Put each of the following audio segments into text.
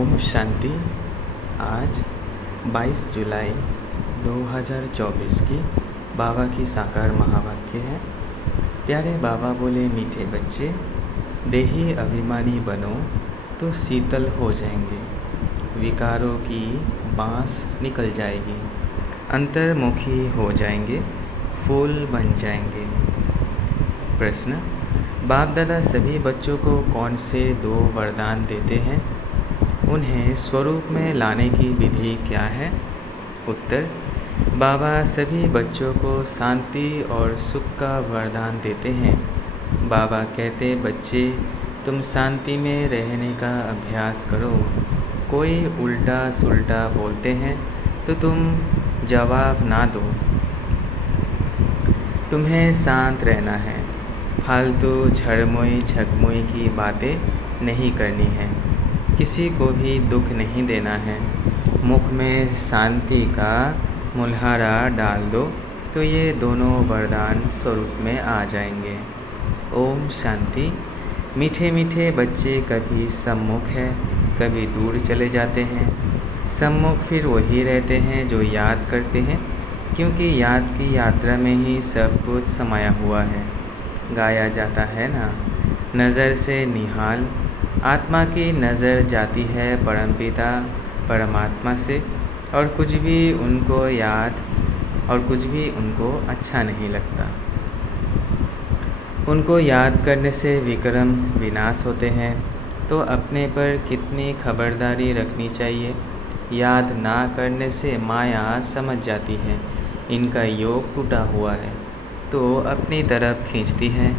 ओम शांति। आज 22 जुलाई 2024 की बाबा की साकार महावाक्य है। प्यारे बाबा बोले, मीठे बच्चे, देही अभिमानी बनो तो शीतल हो जाएंगे, विकारों की बाँस निकल जाएगी, अंतर्मुखी हो जाएंगे, फूल बन जाएंगे। प्रश्न: बाप दादा सभी बच्चों को कौन से 2 वरदान देते हैं? उन्हें स्वरूप में लाने की विधि क्या है? उत्तर: बाबा सभी बच्चों को शांति और सुख का वरदान देते हैं। बाबा कहते, बच्चे तुम शांति में रहने का अभ्यास करो। कोई उल्टा सुल्टा बोलते हैं तो तुम जवाब ना दो। तुम्हें शांत रहना है, फालतू झड़मुई झगमुई की बातें नहीं करनी है, किसी को भी दुख नहीं देना है। मुख में शांति का मुल्हारा डाल दो तो ये दोनों वरदान स्वरूप में आ जाएंगे। ओम शांति। मीठे मीठे बच्चे कभी सम्मुख है, कभी दूर चले जाते हैं। सम्मुख फिर वही रहते हैं जो याद करते हैं, क्योंकि याद की यात्रा में ही सब कुछ समाया हुआ है। गाया जाता है ना, नज़र से निहाल, आत्मा की नज़र जाती है परमपिता परमात्मा से, और कुछ भी उनको अच्छा नहीं लगता। उनको याद करने से विक्रम विनाश होते हैं, तो अपने पर कितनी खबरदारी रखनी चाहिए। याद ना करने से माया समझ जाती है इनका योग टूटा हुआ है, तो अपनी तरफ खींचती है,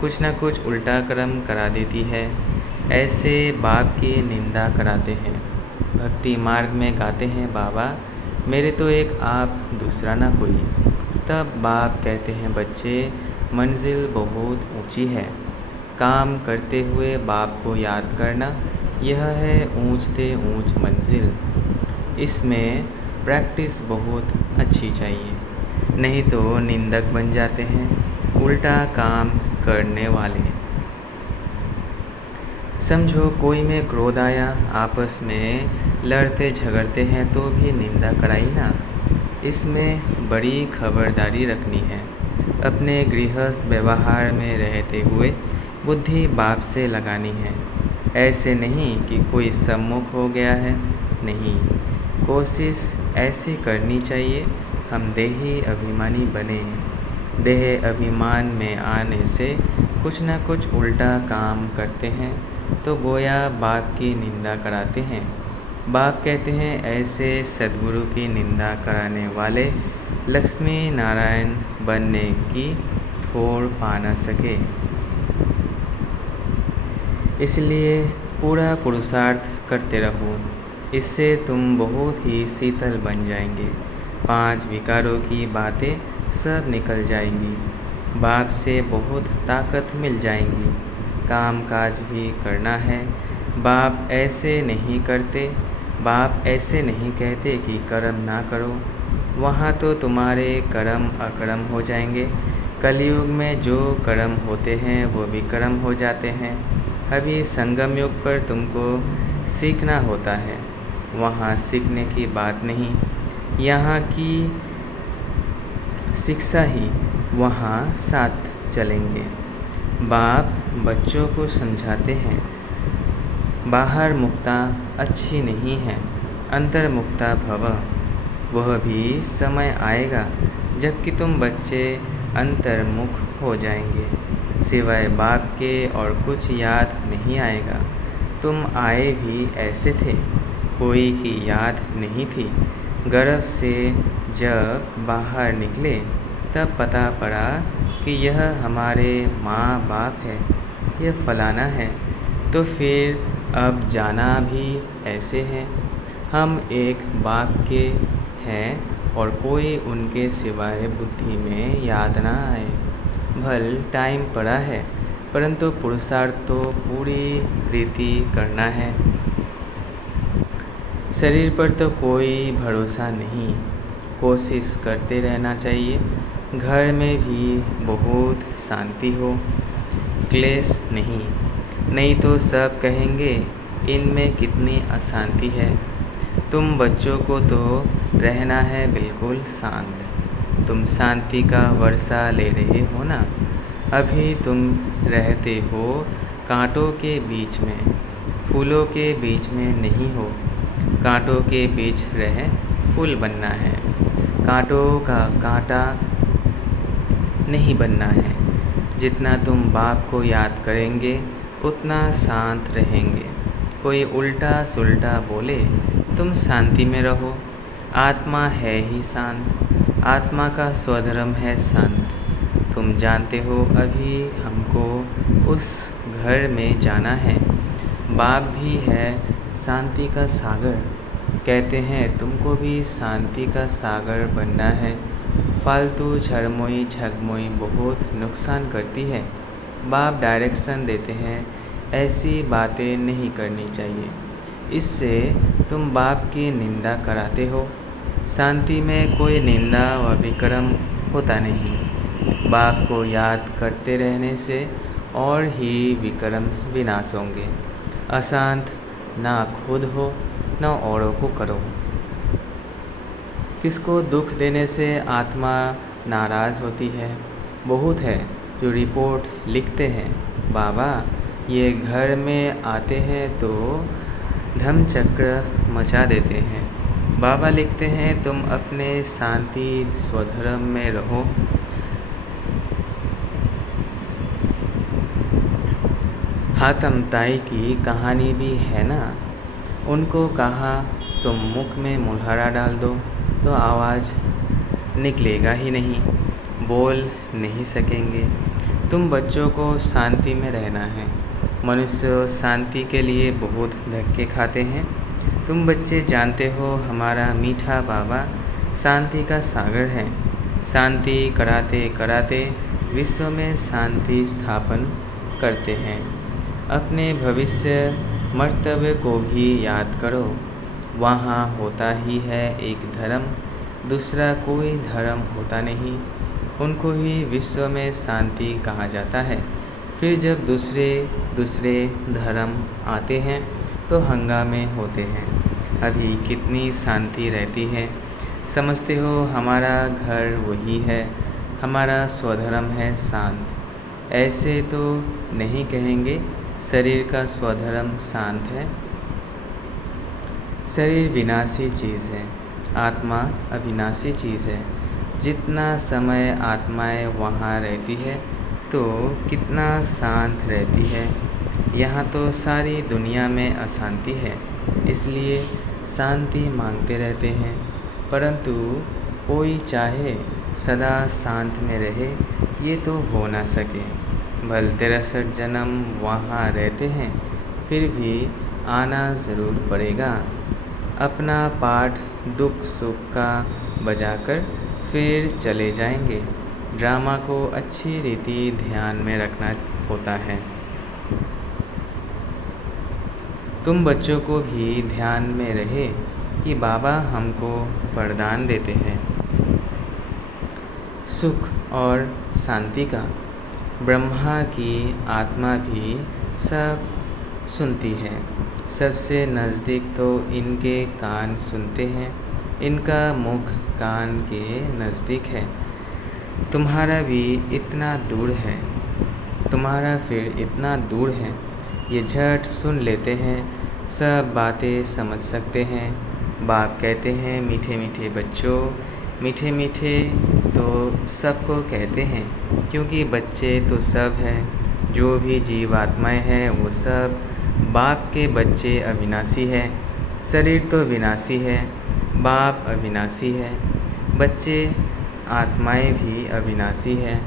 कुछ ना कुछ उल्टा कर्म करा देती है। ऐसे बाप की निंदा कराते हैं। भक्ति मार्ग में गाते हैं, बाबा मेरे तो एक आप, दूसरा ना कोई। तब बाप कहते हैं, बच्चे मंजिल बहुत ऊंची है। काम करते हुए बाप को याद करना, यह है ऊंच से ऊंच मंजिल। इसमें प्रैक्टिस बहुत अच्छी चाहिए, नहीं तो निंदक बन जाते हैं, उल्टा काम करने वाले। समझो कोई में क्रोध आया, आपस में लड़ते झगड़ते हैं तो भी निंदा कराई ना। इसमें बड़ी खबरदारी रखनी है। अपने गृहस्थ व्यवहार में रहते हुए बुद्धि बाप से लगानी है। ऐसे नहीं कि कोई सम्मुख हो गया है, नहीं। कोशिश ऐसी करनी चाहिए हम देही अभिमानी बने। देह अभिमान में आने से कुछ न कुछ उल्टा काम करते हैं तो गोया बाप की निंदा कराते हैं। बाप कहते हैं, ऐसे सद्गुरु की निंदा कराने वाले लक्ष्मी नारायण बनने की ठोर पा न सके। इसलिए पूरा पुरुषार्थ करते रहो, इससे तुम बहुत ही शीतल बन जाएंगे। 5 विकारों की बातें सब निकल जाएंगी। बाप से बहुत ताकत मिल जाएंगी। काम काज भी करना है। बाप ऐसे नहीं करते, बाप ऐसे नहीं कहते कि कर्म ना करो। वहाँ तो तुम्हारे कर्म अकर्म हो जाएंगे। कलयुग में जो कर्म होते हैं वो विकर्म हो जाते हैं। अभी संगम युग पर तुमको सीखना होता है, वहाँ सीखने की बात नहीं, यहाँ की शिक्षा ही वहाँ साथ चलेंगे। बाप बच्चों को समझाते हैं, बाहर मुक्ता अच्छी नहीं है, अंतर मुक्ता भव। वह भी समय आएगा जबकि तुम बच्चे अंतर्मुख हो जाएंगे, सिवाय बाप के और कुछ याद नहीं आएगा। तुम आए भी ऐसे थे, कोई की याद नहीं थी। गर्भ से जब बाहर निकले तब पता पड़ा कि यह हमारे माँ बाप है, यह फलाना है, तो फिर अब जाना भी ऐसे है। हम एक बाप के हैं और कोई उनके सिवाय बुद्धि में याद ना आए। भल टाइम पड़ा है, परंतु पुरुषार्थ तो पूरी रीति करना है। शरीर पर तो कोई भरोसा नहीं, कोशिश करते रहना चाहिए। घर में भी बहुत शांति हो, क्लेश नहीं तो सब कहेंगे इनमें कितनी अशांति है। तुम बच्चों को तो रहना है बिल्कुल शांत। तुम शांति का वर्षा ले रहे हो ना। अभी तुम रहते हो कांटों के बीच में, फूलों के बीच में नहीं हो। कांटों के बीच रह फूल बनना है, कांटों का कांटा नहीं बनना है। जितना तुम बाप को याद करेंगे उतना शांत रहेंगे। कोई उल्टा सुल्टा बोले तुम शांति में रहो। आत्मा है ही शांत, आत्मा का स्वधर्म है शांत। तुम जानते हो अभी हमको उस घर में जाना है। बाप भी है शांति का सागर। कहते हैं तुमको भी शांति का सागर बनना है। फालतू झरमोई झगमोई बहुत नुकसान करती है। बाप डायरेक्शन देते हैं ऐसी बातें नहीं करनी चाहिए। इससे तुम बाप की निंदा कराते हो। शांति में कोई निंदा व विक्रम होता नहीं। बाप को याद करते रहने से और ही विक्रम विनाश होंगे। अशांत ना खुद हो न औरों को करो। किसको दुख देने से आत्मा नाराज़ होती है। बहुत है जो रिपोर्ट लिखते हैं बाबा ये घर में आते हैं तो धम्मचक्र मचा देते हैं। बाबा लिखते हैं तुम अपने शांति स्वधर्म में रहो। हातम ताई की कहानी भी है ना। उनको कहा तुम मुख में मुल्हारा डाल दो तो आवाज़ निकलेगा ही नहीं, बोल नहीं सकेंगे। तुम बच्चों को शांति में रहना है। मनुष्य शांति के लिए बहुत धक्के खाते हैं। तुम बच्चे जानते हो हमारा मीठा बाबा शांति का सागर है। शांति कराते कराते विश्व में शांति स्थापन करते हैं। अपने भविष्य मर्तव्य को भी याद करो। वहाँ होता ही है एक धर्म, दूसरा कोई धर्म होता नहीं। उनको ही विश्व में शांति कहा जाता है। फिर जब दूसरे दूसरे धर्म आते हैं तो हंगामे होते हैं। अभी कितनी शांति रहती है। समझते हो हमारा घर वही है, हमारा स्वधर्म है शांत। ऐसे तो नहीं कहेंगे शरीर का स्वधर्म शांत है। शरीर विनाशी चीज़ है, आत्मा अविनाशी चीज़ है। जितना समय आत्माएं वहाँ रहती है तो कितना शांत रहती है। यहाँ तो सारी दुनिया में अशांति है, इसलिए शांति मांगते रहते हैं। परंतु कोई चाहे सदा शांत में रहे ये तो हो ना सके। भल 63 जन्म वहाँ रहते हैं, फिर भी आना ज़रूर पड़ेगा। अपना पाठ दुख सुख का बजाकर फिर चले जाएंगे। ड्रामा को अच्छी रीति ध्यान में रखना होता है। तुम बच्चों को भी ध्यान में रहे कि बाबा हमको वरदान देते हैं सुख और शांति का। ब्रह्मा की आत्मा भी सब सुनती है। सबसे नज़दीक तो इनके कान सुनते हैं। इनका मुख कान के नज़दीक है। तुम्हारा भी इतना दूर है, तुम्हारा फिर इतना दूर है। ये झट सुन लेते हैं, सब बातें समझ सकते हैं। बाप कहते हैं मीठे मीठे बच्चों, मीठे मीठे तो सबको कहते हैं क्योंकि बच्चे तो सब हैं। जो भी जीवात्माएं हैं वो सब बाप के बच्चे अविनाशी हैं। शरीर तो विनाशी है, बाप अविनाशी है। बच्चे आत्माएं भी अविनाशी हैं।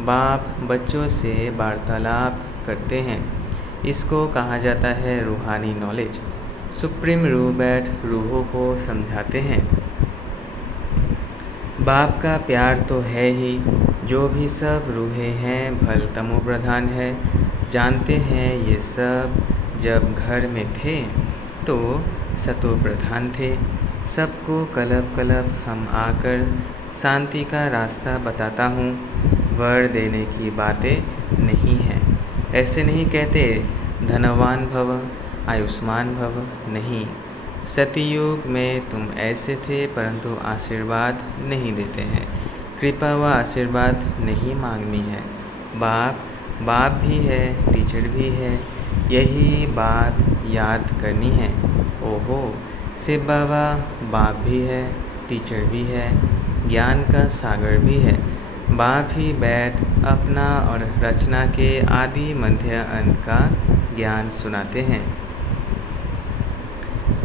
बाप बच्चों से वार्तालाप करते हैं। इसको कहा जाता है रूहानी नॉलेज। सुप्रीम रूह बैठ रूहों को समझाते हैं। बाप का प्यार तो है ही। जो भी सब रूहें हैं भल तमो प्रधान है। जानते हैं ये सब जब घर में थे तो सतो प्रधान थे। सबको कलब कलब हम आकर शांति का रास्ता बताता हूँ। वर देने की बातें नहीं हैं। ऐसे नहीं कहते धनवान भव, आयुष्मान भव नहीं। सतयुग में तुम ऐसे थे, परंतु आशीर्वाद नहीं देते हैं। कृपा व आशीर्वाद नहीं मांगनी है। बाप भी है, टीचर भी है, यही बात याद करनी है। ओहो, शिव बाबा बाप भी है, टीचर भी है, ज्ञान का सागर भी है। बाप ही बैठ अपना और रचना के आदि मध्य अंत का ज्ञान सुनाते हैं,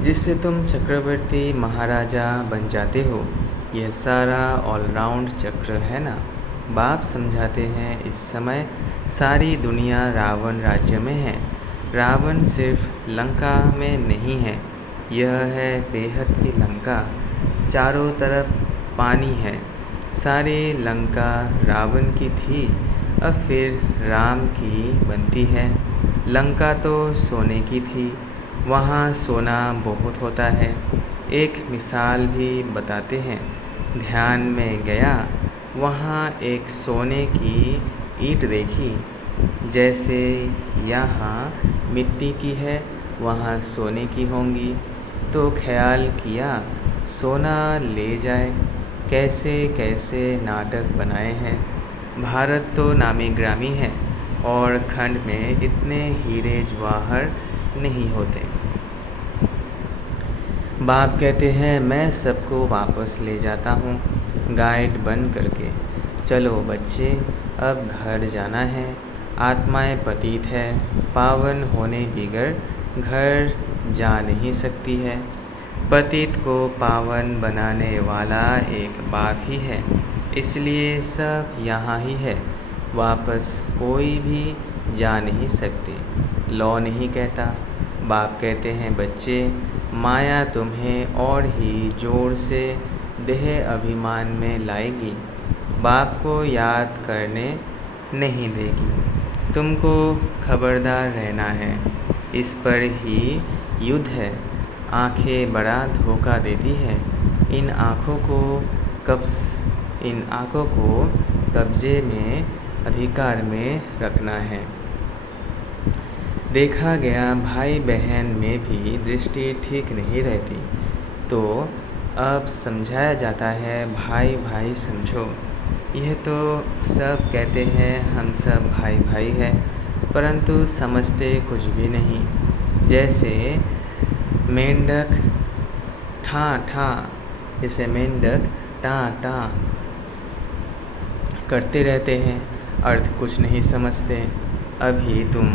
जिससे तुम चक्रवर्ती महाराजा बन जाते हो। यह सारा ऑलराउंड चक्र है ना। बाप समझाते हैं, इस समय सारी दुनिया रावण राज्य में है। रावण सिर्फ लंका में नहीं है, यह है बेहद की लंका। चारों तरफ पानी है। सारी लंका रावण की थी, अब फिर राम की बनती है। लंका तो सोने की थी, वहाँ सोना बहुत होता है। एक मिसाल भी बताते हैं। ध्यान में गया, वहाँ एक सोने की ईंट देखी। जैसे यहाँ मिट्टी की है, वहाँ सोने की होंगी। तो ख्याल किया सोना ले जाए। कैसे कैसे नाटक बनाए हैं। भारत तो नामी ग्रामी है और खंड में इतने हीरे जवाहर नहीं होते। बाप कहते हैं, मैं सबको वापस ले जाता हूँ गाइड बन करके। चलो बच्चे, अब घर जाना है। आत्माएं पतित है, पावन होने बिगड़ घर जा नहीं सकती है। पतित को पावन बनाने वाला एक बाप ही है, इसलिए सब यहाँ ही है। वापस कोई भी जा नहीं सकते। लॉ नहीं कहता। बाप कहते हैं, बच्चे, माया तुम्हें और ही जोर से देह अभिमान में लाएगी। बाप को याद करने नहीं देगी। तुमको खबरदार रहना है। इस पर ही युद्ध है। आंखें बड़ा धोखा देती है। इन आँखों को कब्जे में, अधिकार में रखना है। देखा गया भाई बहन में भी दृष्टि ठीक नहीं रहती, तो अब समझाया जाता है, भाई भाई समझो। यह तो सब कहते हैं हम सब भाई भाई है, परंतु समझते कुछ भी नहीं। जैसे मेंढक ठा ठा, जैसे मेंढक टा टा करते रहते हैं, अर्थ कुछ नहीं समझते। अभी तुम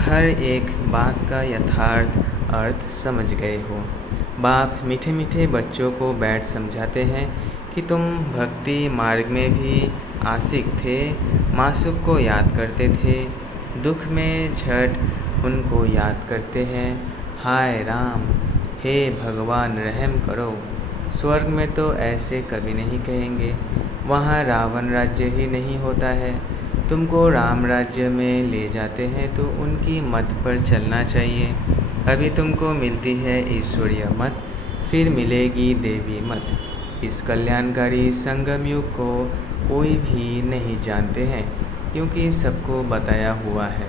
हर एक बात का यथार्थ अर्थ समझ गए हो। बाप मीठे मीठे बच्चों को बैठ समझाते हैं कि तुम भक्ति मार्ग में भी आशिक थे, मासुक को याद करते थे, दुख में झट उनको याद करते हैं। हाय राम, हे भगवान रहम करो। स्वर्ग में तो ऐसे कभी नहीं कहेंगे, वहाँ रावण राज्य ही नहीं होता है। तुमको राम राज्य में ले जाते हैं तो उनकी मत पर चलना चाहिए। अभी तुमको मिलती है ईश्वरीय मत, फिर मिलेगी देवी मत। इस कल्याणकारी संगम युग को कोई भी नहीं जानते हैं, क्योंकि सबको बताया हुआ है।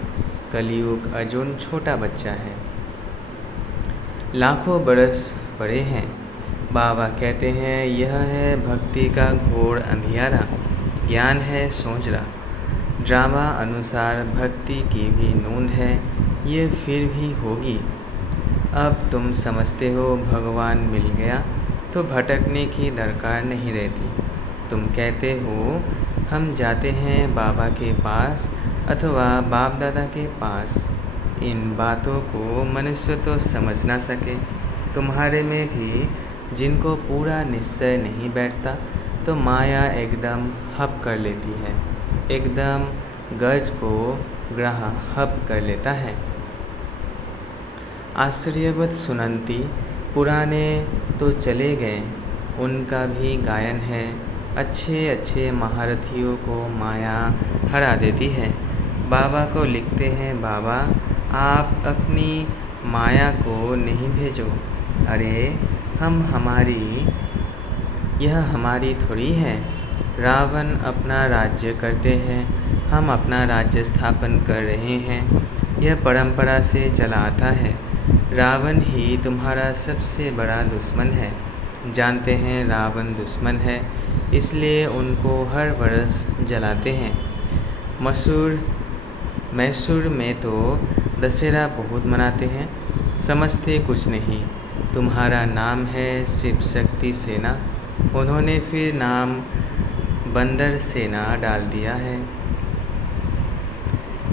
कलयुग अर्जुन छोटा बच्चा है, लाखों बरस बड़े हैं। बाबा कहते हैं, यह है भक्ति का घोर अंधियारा, ज्ञान है सोचरा। ड्रामा अनुसार भक्ति की भी नूंद है, ये फिर भी होगी। अब तुम समझते हो भगवान मिल गया तो भटकने की दरकार नहीं रहती। तुम कहते हो हम जाते हैं बाबा के पास अथवा बाप दादा के पास। इन बातों को मनुष्य तो समझ ना सके। तुम्हारे में भी जिनको पूरा निश्चय नहीं बैठता, तो माया एकदम हप कर लेती है, एकदम गज को ग्रह हप कर लेता है। आश्चर्यवत सुनंती, पुराने तो चले गए, उनका भी गायन है। अच्छे अच्छे महारथियों को माया हरा देती है। बाबा को लिखते हैं, बाबा आप अपनी माया को नहीं भेजो। अरे यह हमारी थोड़ी है। रावण अपना राज्य करते हैं, हम अपना राज्य स्थापन कर रहे हैं। यह परंपरा से चला आता है। रावण ही तुम्हारा सबसे बड़ा दुश्मन है। जानते हैं रावण दुश्मन है, इसलिए उनको हर वर्ष जलाते हैं। मैसूर में तो दशहरा बहुत मनाते हैं, समझते कुछ नहीं। तुम्हारा नाम है शिव शक्ति सेना, उन्होंने फिर नाम बंदर सेना डाल दिया है।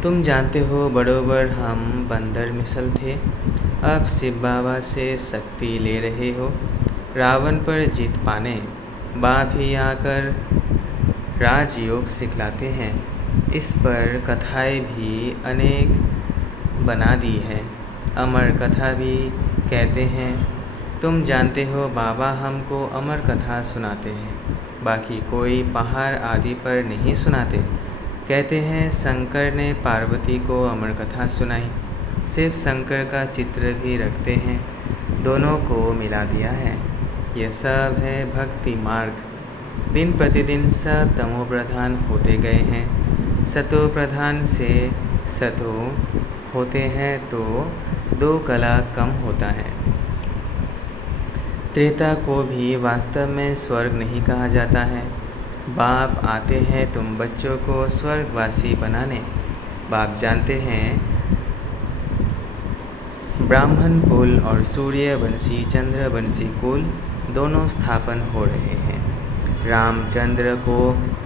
तुम जानते हो बरोबर हम बंदर मिसल थे, अब शिव बाबा से शक्ति ले रहे हो। रावण पर जीत पाने बाप ही आकर राजयोग सिखलाते हैं। इस पर कथाएं भी अनेक बना दी है, अमर कथा भी कहते हैं। तुम जानते हो बाबा हमको अमर कथा सुनाते हैं, बाकी कोई पहाड़ आदि पर नहीं सुनाते। कहते हैं शंकर ने पार्वती को अमर कथा सुनाई, शिव शंकर का चित्र भी रखते हैं, दोनों को मिला दिया है। यह सब है भक्ति मार्ग। दिन प्रतिदिन सब तमो प्रधान होते गए हैं, सतो प्रधान से सतो होते हैं तो दो कला कम होता है। त्रेता को भी वास्तव में स्वर्ग नहीं कहा जाता है। बाप आते हैं तुम बच्चों को स्वर्गवासी बनाने। बाप जानते हैं ब्राह्मण कुल और सूर्यवंशी चंद्रवंशी कुल दोनों स्थापन हो रहे हैं। रामचंद्र को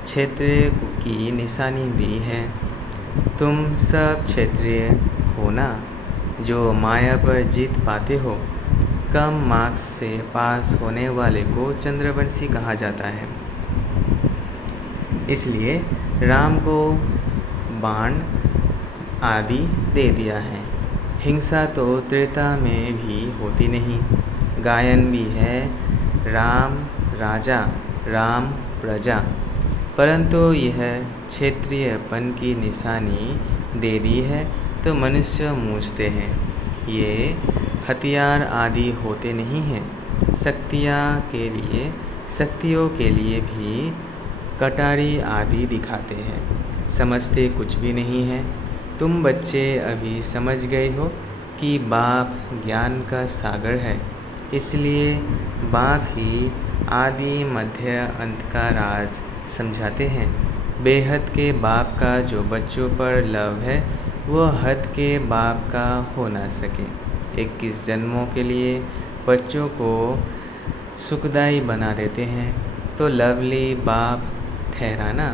क्षत्रिय की निशानी भी है। तुम सब क्षत्रिय हो ना, जो माया पर जीत पाते हो। कम मार्क्स से पास होने वाले को चंद्रवंशी कहा जाता है। इसलिए राम को बाण आदि दे दिया है। हिंसा तो त्रेता में भी होती नहीं। गायन भी है राम राजा राम प्रजा, परंतु यह क्षेत्रीयपन की निशानी दे दी है तो मनुष्य मूझते हैं। ये हथियार आदि होते नहीं हैं। शक्तियों के लिए भी कटारी आदि दिखाते हैं, समझते कुछ भी नहीं है। तुम बच्चे अभी समझ गए हो कि बाप ज्ञान का सागर है, इसलिए बाप ही आदि मध्य अंत का राज समझाते हैं। बेहद के बाप का जो बच्चों पर लव है वह हद के बाप का हो ना सके। 21 जन्मों के लिए बच्चों को सुखदायी बना देते हैं तो लवली बाप ठहराना।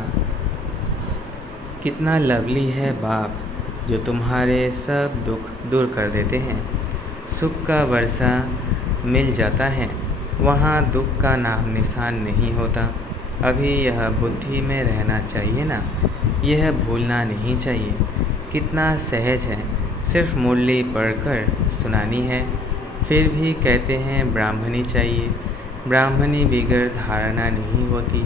कितना लवली है बाप जो तुम्हारे सब दुख दूर कर देते हैं। सुख का वर्षा मिल जाता है, वहाँ दुख का नाम निशान नहीं होता। अभी यह बुद्धि में रहना चाहिए ना, यह भूलना नहीं चाहिए। कितना सहज है, सिर्फ मुरली पढ़कर सुनानी है। फिर भी कहते हैं ब्राह्मणी चाहिए। ब्राह्मणी बिगड़ धारणा नहीं होती।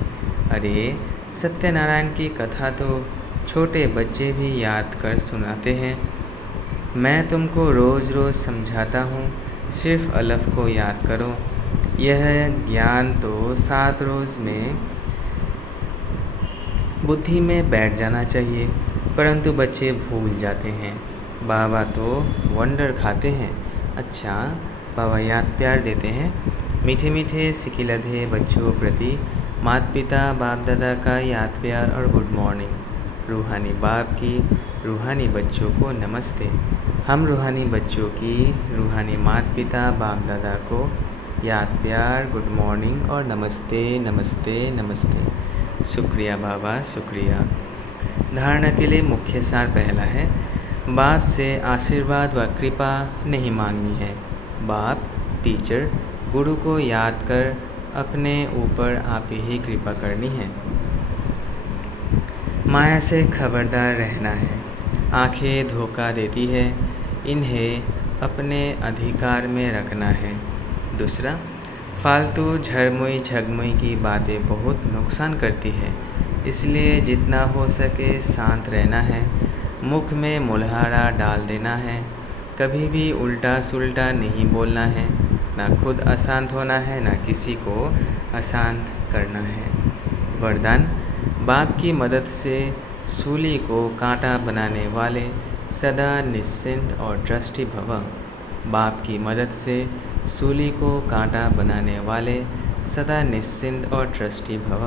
अरे सत्यनारायण की कथा तो छोटे बच्चे भी याद कर सुनाते हैं। मैं तुमको रोज़ रोज़ समझाता हूँ, सिर्फ अलफ को याद करो। यह ज्ञान तो 7 रोज़ में बुद्धि में बैठ जाना चाहिए, परंतु बच्चे भूल जाते हैं। बाबा तो वंडर खाते हैं। अच्छा, बाबा याद प्यार देते हैं। मीठे मीठे सिकिलधे बच्चों प्रति माता पिता बाप दादा का याद प्यार और गुड मॉर्निंग। रूहानी बाप की रूहानी बच्चों को नमस्ते। हम रूहानी बच्चों की रूहानी माता पिता बाप दादा को याद प्यार, गुड मॉर्निंग और नमस्ते नमस्ते नमस्ते। शुक्रिया बाबा, शुक्रिया। धारणा के लिए मुख्य सार पहला है, बाप से आशीर्वाद व कृपा नहीं मांगनी है। बाप टीचर गुरु को याद कर अपने ऊपर आप ही कृपा करनी है। माया से खबरदार रहना है। आंखें धोखा देती है, इन्हें अपने अधिकार में रखना है। दूसरा, फालतू झरमुई झगमुई की बातें बहुत नुकसान करती है, इसलिए जितना हो सके शांत रहना है। मुख में मुल्हारा डाल देना है। कभी भी उल्टा सुल्टा नहीं बोलना है। ना खुद अशांत होना है, ना किसी को अशांत करना है। वरदान, बाप की मदद से सूली को कांटा बनाने वाले सदा निश्चिंत और ट्रस्टी भव। बाप की मदद से सूली को कांटा बनाने वाले सदा निश्चिंत और ट्रस्टी भव।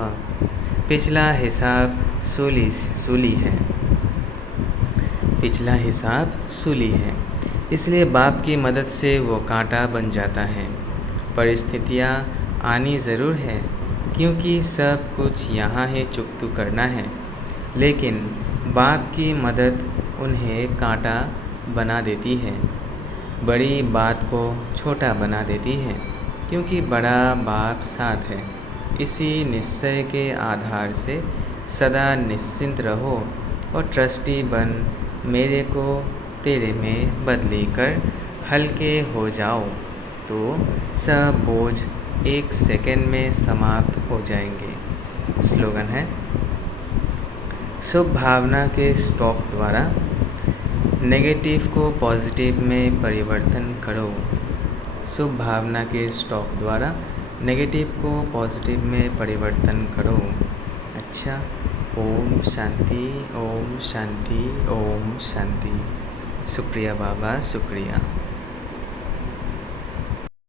पिछला हिसाब सूली है। पिछला हिसाब सूली है, इसलिए बाप की मदद से वो कांटा बन जाता है। परिस्थितियाँ आनी ज़रूर है, क्योंकि सब कुछ यहाँ ही चुकतू करना है, लेकिन बाप की मदद उन्हें कांटा बना देती है, बड़ी बात को छोटा बना देती है, क्योंकि बड़ा बाप साथ है। इसी निश्चय के आधार से सदा निश्चिंत रहो और ट्रस्टी बन मेरे को तेरे में बदली कर हल्के हो जाओ, तो सब बोझ 1 सेकंड में समाप्त हो जाएंगे। स्लोगन है, शुभ भावना के स्टॉक द्वारा नेगेटिव को पॉजिटिव में परिवर्तन करो। शुभ भावना के स्टॉक द्वारा नेगेटिव को पॉजिटिव में परिवर्तन करो। अच्छा, ओम शांति, ओम शांति, ओम शांति। शुक्रिया बाबा, शुक्रिया।